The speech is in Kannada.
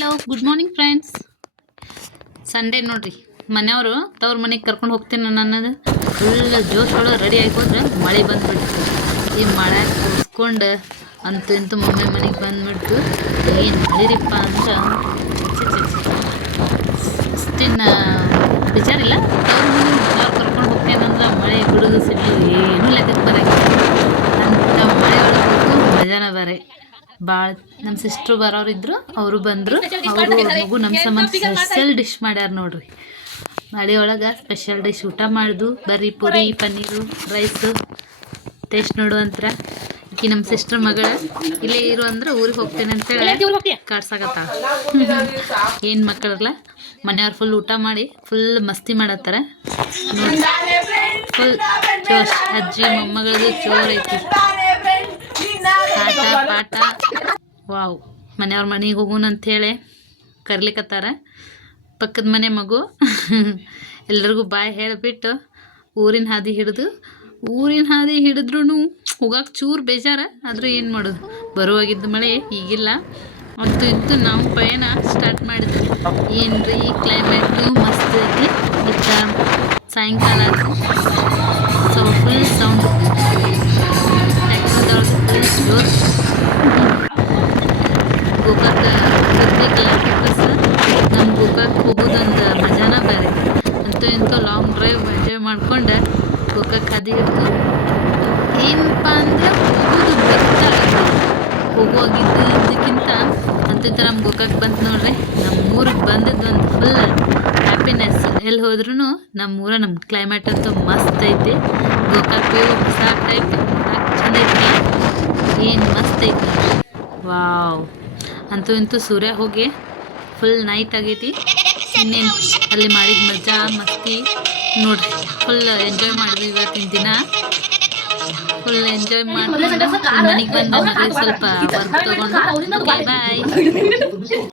Hello good morning friends. Sunday ನೋಡ್ರಿ, ಮನೆಯವರು ತವ್ರ ಮನೆಗೆ ಕರ್ಕೊಂಡು ಹೋಗ್ತೇನೆ ಅನ್ನೋದು ಫುಲ್ ಜೋಶ್ ಒಳಗೆ ರೆಡಿ ಆಗೋದ್ರೆ ಮಳೆ ಬಂದುಬಿಡ್ತು. ಈ ಮಳೆ ಕೂಸ್ಕೊಂಡು ಅಂತೂ ಇಂತೂ ಮಮ್ಮಿ ಮನೆಗೆ ಬಂದುಬಿಡ್ತು. ಏನು ಮಳಿರಿಪ್ಪ ಅಂದ್ರೆ ಅಷ್ಟಿನ ವಿಚಾರಿಲ್ಲ. ತವ್ರ ಮನೆಗೆ ಅವ್ರು ಕರ್ಕೊಂಡು ಹೋಗ್ತೇನೆ ಅಂದ್ರೆ ಮಳೆ ಗುಡುಗು ಸಿಡ್ಲು ಏನೂ ಲೆಕ್ಕಕ್ಕೆ ಬರೋಂಗಿಲ್ಲ. ಅಂತ ಮಳೆ ಒಳಗೆ ಹೋಗು ಮಜಾನ ಬೇರೆ. ಭಾಳ ನಮ್ಮ ಸಿಸ್ಟ್ರು ಬರೋರಿದ್ರು, ಅವರು ಬಂದರು. ಅವರು ಮಗು ನಮ್ಮ ಸಂಬಂಧ ಸ್ಪೆಷಲ್ ಡಿಶ್ ಮಾಡ್ಯಾರ ನೋಡ್ರಿ. ಮಳೆ ಒಳಗೆ ಸ್ಪೆಷಲ್ ಡಿಶ್ ಊಟ ಮಾಡ್ದು. ಬರೀ ಪುರಿ ಪನ್ನೀರು ರೈಸು ಟೇಸ್ಟ್ ನೋಡುವಂತ್ರ. ಈಕಿ ನಮ್ಮ ಸಿಸ್ಟ್ರ್ ಮಗಳು ಇಲ್ಲೇ ಇರು ಅಂದ್ರೆ ಊರಿಗೆ ಹೋಗ್ತೇನೆ ಅಂತೇಳಿ ಕಾಡ್ಸಾಕತ್ತಾಳ. ಏನು ಮಕ್ಕಳಲ್ಲ, ಮನೆಯವ್ರು ಫುಲ್ ಊಟ ಮಾಡಿ ಫುಲ್ ಮಸ್ತಿ ಮಾಡತ್ತಾರ ನೋಡಿ. ಫುಲ್ ಜೋಶ್. ಅಜ್ಜಿ ಮೊಮ್ಮಗಳದು ಜೋರ್ ಐತಿ, ಆಟ ಪಾಠ. ವಾವ್. ಮನೆಯವ್ರ ಮನೆಗೆ ಹೋಗೋಣ ಅಂಥೇಳಿ ಕರ್ಲಿಕತ್ತಾರ. ಪಕ್ಕದ ಮನೆ ಮಗು ಎಲ್ರಿಗೂ ಬಾಯ್ ಹೇಳಿಬಿಟ್ಟು ಊರಿನ ಹಾದಿ ಹಿಡಿದ್ರೂ ಹೋಗಕ್ಕೆ ಚೂರು ಬೇಜಾರ. ಆದರೂ ಏನು ಮಾಡೋದು, ಬರುವಾಗಿದ್ದು ಮಳೆ ಈಗಿಲ್ಲ. ಅಂತೂ ಇಂತೂ ನಾವು ಪಯಣ ಸ್ಟಾರ್ಟ್ ಮಾಡಿದ್ವಿ. ಏನು ರೀ ಕ್ಲೈಮೇಟು ಮಸ್ತ್ ಐತಿ. ಇತ್ತ ಸಾಯಂಕಾಲ ಫುಲ್ ಸೌಂಡ್ ಫುಲ್ ಜೋರ್. ಗೋಕಾಕ್ ಗೊತ್ತಿಲ್ಲ ಬಸ್. ನಮ್ಮ ಗೋಕಾಕ್ ಹೋಗೋದೊಂದು ಮಜಾನ ಬೇರೆ. ಅಂತೂ ಇಂತೂ ಲಾಂಗ್ ಡ್ರೈವ್ ಎಂಜಾಯ್ ಮಾಡ್ಕೊಂಡು ಗೋಕಾಕ್ ಹಾದಿ ಹಿಡಿದು ಏನಪ್ಪ ಅಂದ್ರೆ ಹೋಗೋದು ಗೊತ್ತಾಗುತ್ತೆ. ಹೋಗುವಾಗಿದ್ದು ಇದಕ್ಕಿಂತ ಅಂತೂ ನಮ್ಮ ಗೋಕಾಕ್ ಬಂತು ನೋಡ್ರಿ. ನಮ್ಮ ಊರಿಗೆ ಬಂದಿದ್ದು ಒಂದು ಫುಲ್ ಹ್ಯಾಪಿನೆಸ್. ಎಲ್ಲಿ ಹೋದ್ರೂ ನಮ್ಮ ಊರ ನಮ್ಮ ಕ್ಲೈಮೇಟ್ ಅಂತೂ ಮಸ್ತ್ ಐತಿ. ಗೋಕಾಕ್ ಹೊಸ ಟೈಪ್ ಚಂದ ಐತಿ. ಏನು ಮಸ್ತ್ ಐತಿ. ವಾವ್. ಅಂತೂ ಇಂತೂ ಸೂರ್ಯ ಹೋಗಿ ಫುಲ್ ನೈಟ್ ಆಗೈತಿ. ಇನ್ನೇನು ಅಲ್ಲಿ ಮಾಡಿದ ಮಜಾ ಮಸ್ತಿ ನೋಡ್ರಿ. ಫುಲ್ ಎಂಜಾಯ್ ಮಾಡಿದ್ವಿ ಇವತ್ತಿನ ದಿನ. ಫುಲ್ ಎಂಜಾಯ್ ಮಾಡ್ಕೊಂಡು ಮನೆಗೆ ಬಂದು ಮದುವೆ ಸ್ವಲ್ಪ ವರ್ಕ್ ತೊಗೊಂಡು ಬಾಯ್.